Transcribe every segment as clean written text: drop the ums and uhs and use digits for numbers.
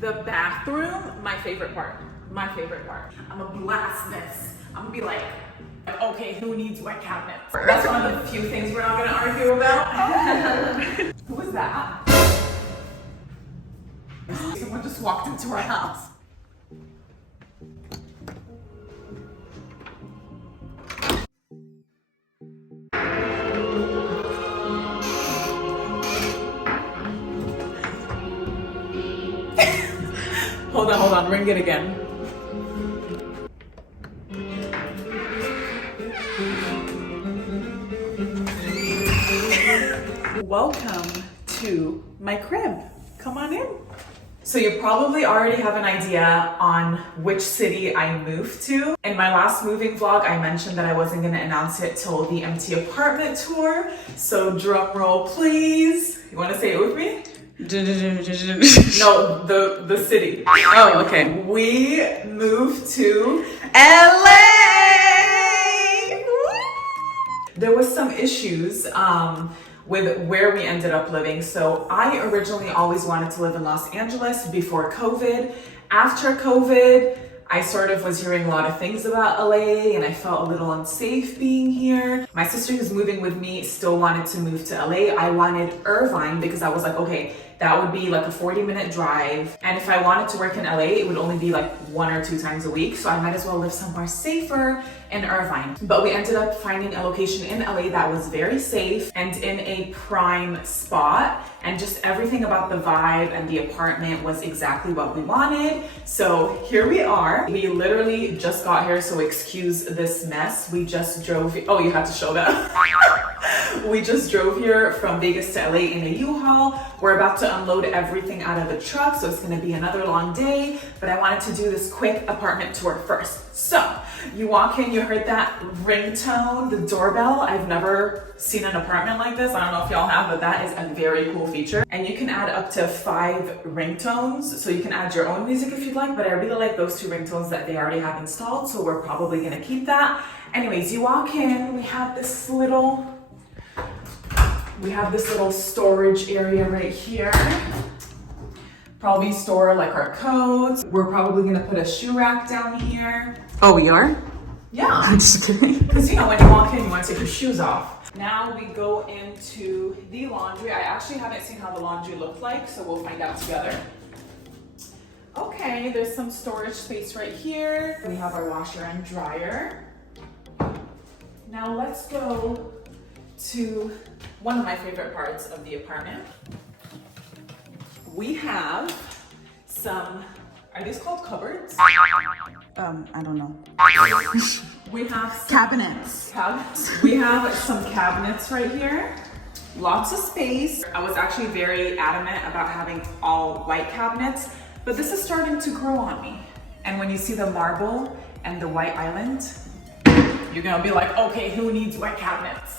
The bathroom, my favorite part. My favorite part. I'm a blast this. I'm gonna be like, okay, who needs wet cabinets? That's one of the few things we're not gonna argue about. Who was that? Someone just walked into our house. Hold on, ring it again. Welcome to my crib. Come on in. So you probably already have an idea on which city I moved to. In my last moving vlog, I mentioned that I wasn't gonna announce it till the empty apartment tour. So drum roll, please. You wanna say it with me? No, the city. Oh, okay. We moved to LA. There was some issues with where we ended up living. So I originally always wanted to live in Los Angeles before COVID. After COVID, I sort of was hearing a lot of things about LA and I felt a little unsafe being here. My sister who's moving with me still wanted to move to LA. I wanted Irvine because I was like, okay, that would be like a 40-minute drive. And if I wanted to work in LA, it would only be like 1 or 2 times a week. So I might as well live somewhere safer in Irvine. But we ended up finding a location in LA that was very safe and in a prime spot. And just everything about the vibe and the apartment was exactly what we wanted. So here we are. We literally just got here, so excuse this mess. We just drove, oh, you had to show that. We just drove here from Vegas to LA in a U-Haul. We're about to unload everything out of the truck, so it's gonna be another long day, but I wanted to do this quick apartment tour first. So you walk in, you heard that ringtone, the doorbell. I've never seen an apartment like this. I don't know if y'all have, but that is a very cool feature. And you can add up to 5 ringtones, so you can add your own music if you'd like, but I really like those 2 ringtones that they already have installed, so we're probably gonna keep that. Anyways, you walk in, we have this little storage area right here. Probably store like our coats. We're probably gonna put a shoe rack down here. Oh, we are? Yeah. I'm just kidding. Because you know, when you walk in, you want to take your shoes off. Now we go into the laundry. I actually haven't seen how the laundry looked like, so we'll find out together. Okay, there's some storage space right here. We have our washer and dryer. Now let's go to one of my favorite parts of the apartment. We have some, are these called cupboards? I don't know. We have Cabinets. We have some cabinets right here. Lots of space. I was actually very adamant about having all white cabinets, but this is starting to grow on me. And when you see the marble and the white island, you're gonna be like, okay, who needs white cabinets?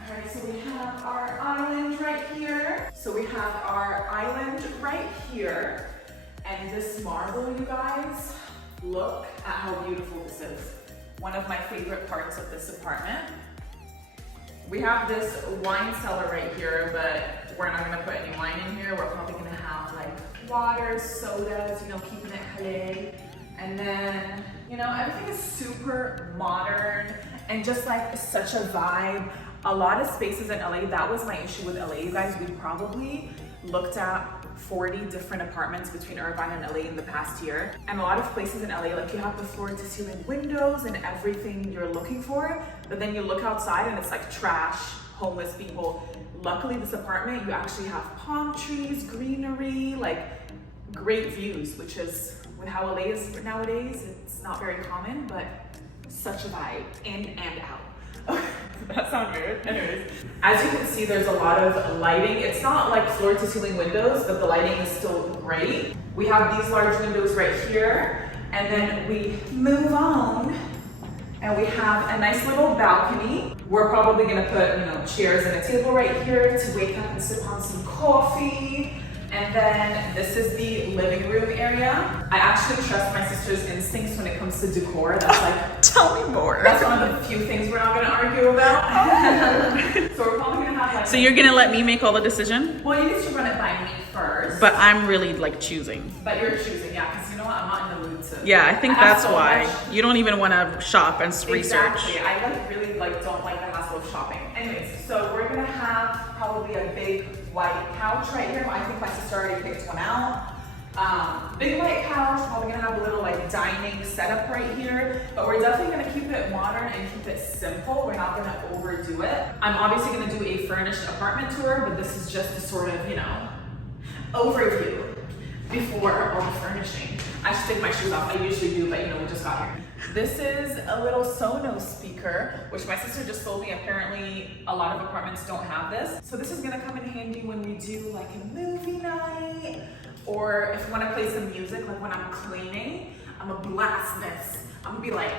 All right, so we have our island right here. And this marble, you guys, look at how beautiful this is. One of my favorite parts of this apartment. We have this wine cellar right here, but we're not gonna put any wine in here. We're probably gonna have like waters, sodas, you know, keeping it halal. And then, you know, everything is super modern and just like such a vibe. A lot of spaces in LA, that was my issue with LA, you guys. We probably looked at 40 different apartments between Irvine and LA in the past year. And a lot of places in LA, like you have the floor to ceiling windows and everything you're looking for, but then you look outside and it's like trash, homeless people. Luckily, this apartment, you actually have palm trees, greenery, like great views, which is with how LA is nowadays, it's not very common, but such a vibe, in and out. That sounds weird. Anyways, as you can see, there's a lot of lighting. It's not like floor to ceiling windows, but the lighting is still great. We have these large windows right here, and then we move on and we have a nice little balcony. We're probably gonna put, you know, chairs and a table right here to wake up and sip on some coffee. And then this is the living room area. I actually trust my sister's instincts when it comes to decor. That's like, tell me more. That's one of the few things we're not gonna argue about. So we're probably gonna have like. So you're gonna let me make all the decision? Well, you need to run it by me first. But I'm really like choosing. But you're choosing, yeah, because you know what? I'm not in the mood to. Yeah, I think have that's so why. much- You don't even want to shop and research. Exactly. I like really like don't like the hassle of shopping. Anyways, so we're gonna have probably a big white couch right here. I think my sister already picked one out. Big white couch, probably gonna have a little like dining setup right here, but we're definitely gonna keep it modern and keep it simple. We're not gonna overdo it. I'm obviously gonna do a furnished apartment tour, but this is just a sort of, you know, overview before all the furnishing. I should take my shoes off. I usually do, but you know, we just got here. This is a little Sonos speaker, which my sister just told me apparently a lot of apartments don't have this. So this is gonna come in handy when we do like a movie night, or if you wanna play some music, like when I'm cleaning, I'm gonna blast this. I'm gonna be like,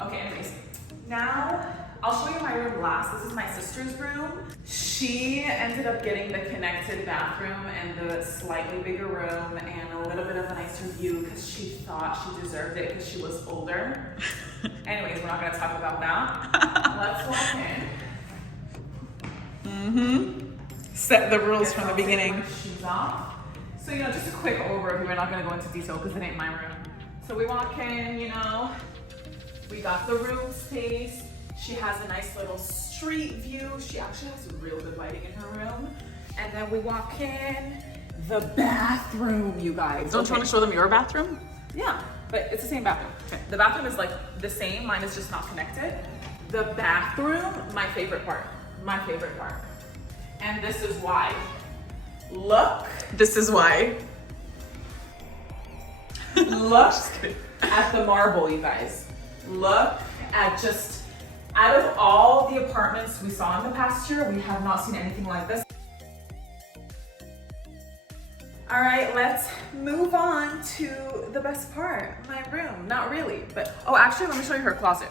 okay, anyways. Now, I'll show you my room last. This is my sister's room. She ended up getting the connected bathroom and the slightly bigger room and a little bit of a nicer view because she thought she deserved it because she was older. Anyways, we're not gonna talk about that. Let's walk in. Set the rules from the I'll take beginning. my shoes off. So, you know, just a quick overview. We're not gonna go into detail because it ain't my room. So we walk in, you know, we got the room space. She has a nice little street view. She actually has real good lighting in her room. And then we walk in, the bathroom, you guys. Don't you want to show them your bathroom? Yeah, but it's the same bathroom. The bathroom is like the same, mine is just not connected. The bathroom, my favorite part. My favorite part. And this is why. Look. This is why. Look at the marble, you guys. Look at just, out of all the apartments we saw in the past year, we have not seen anything like this. All right, let's move on to the best part, my room. Not really, but, oh, actually, let me show you her closet.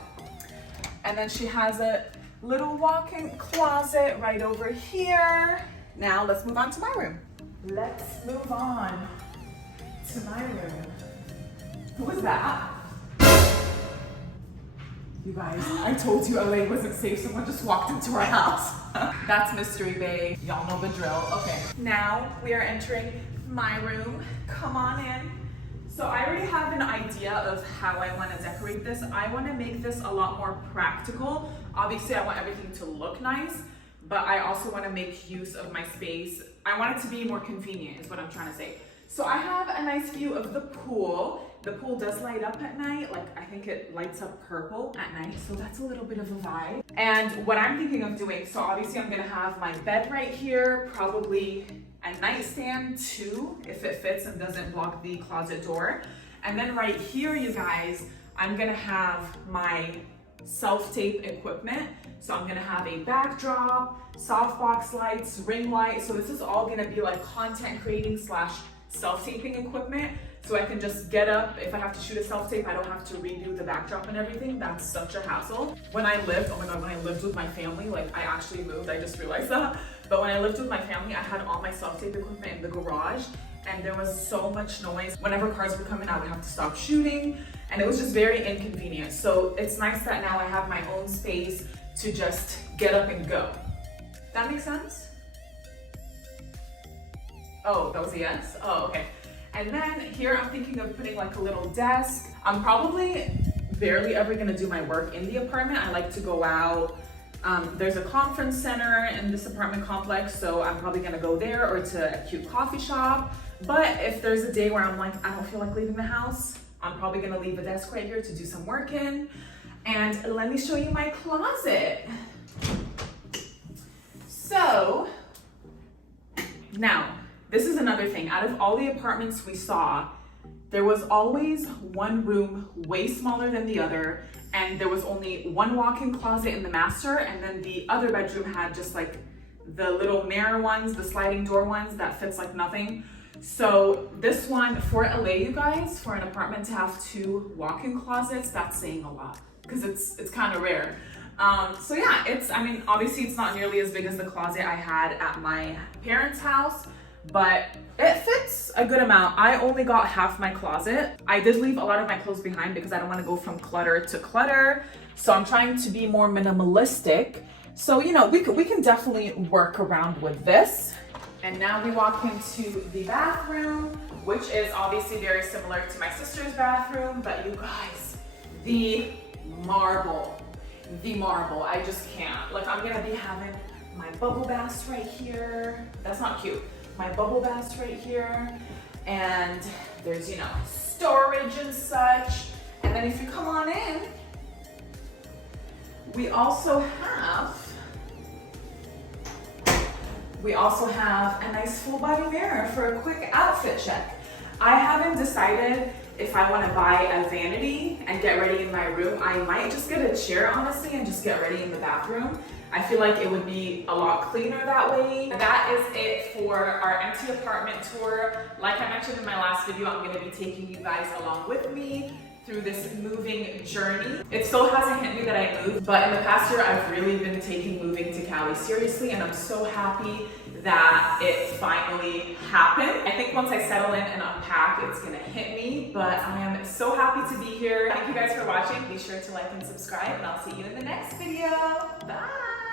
And then she has a little walk-in closet right over here. Now let's move on to my room. Let's move on to my room. Who was that? You guys, I told you LA wasn't safe. Someone just walked into our house. That's Mystery Bay. Y'all know the drill. Okay, now we are entering my room. Come on in. So I already have an idea of how I want to decorate this. I want to make this a lot more practical. Obviously, I want everything to look nice, but I also want to make use of my space. I want it to be more convenient is what I'm trying to say. So I have a nice view of the pool. The pool does light up at night. Like I think it lights up purple at night. So that's a little bit of a vibe. And what I'm thinking of doing, so obviously I'm gonna have my bed right here, probably a nightstand too, if it fits and doesn't block the closet door. And then right here, you guys, I'm gonna have my self-tape equipment. So I'm gonna have a backdrop, softbox lights, ring light. So this is all gonna be like content creating / self-taping equipment. So I can just get up. If I have to shoot a self-tape, I don't have to redo the backdrop and everything. That's such a hassle. When I lived, oh my God, when I lived with my family, like I actually moved, I just realized that. But when I lived with my family, I had all my self-tape equipment in the garage and there was so much noise. Whenever cars would come in, I would have to stop shooting and it was just very inconvenient. So it's nice that now I have my own space to just get up and go. That makes sense? Oh, that was a yes? Oh, okay. And then here I'm thinking of putting like a little desk. I'm probably barely ever gonna do my work in the apartment. I like to go out. There's a conference center in this apartment complex, so I'm probably gonna go there or to a cute coffee shop. But if there's a day where I'm like, I don't feel like leaving the house, I'm probably gonna leave a desk right here to do some work in. And let me show you my closet. So, now, this is another thing. Out of all the apartments we saw, there was always one room way smaller than the other, and there was only one walk-in closet in the master, and then the other bedroom had just like the little mirror ones, the sliding door ones that fits like nothing. So this one, for LA, you guys, for an apartment to have 2 walk-in closets, that's saying a lot, because it's kind of rare. So yeah, I mean, obviously it's not nearly as big as the closet I had at my parents' house, but it fits a good amount. I only got half my closet. I did leave a lot of my clothes behind because I don't want to go from clutter to clutter. So I'm trying to be more minimalistic. So, you know, we can definitely work around with this. And now we walk into the bathroom, which is obviously very similar to my sister's bathroom, but you guys, the marble, I just can't. Like, I'm gonna be having my bubble baths right here. That's not cute. My bubble baths right here. And there's, you know, storage and such. And then if you come on in, we also have a nice full body mirror for a quick outfit check. I haven't decided if I want to buy a vanity and get ready in my room. I might just get a chair, honestly, and just get ready in the bathroom. I feel like it would be a lot cleaner that way. That is it for our empty apartment tour. Like I mentioned in my last video, I'm going to be taking you guys along with me through this moving journey. It still hasn't hit me that I moved, but in the past year, I've really been taking moving to Cali seriously, and I'm so happy that it finally happened. I think once I settle in and unpack, it's gonna hit me, but I am so happy to be here. Thank you guys for watching. Be sure to like and subscribe, and I'll see you in the next video. Bye.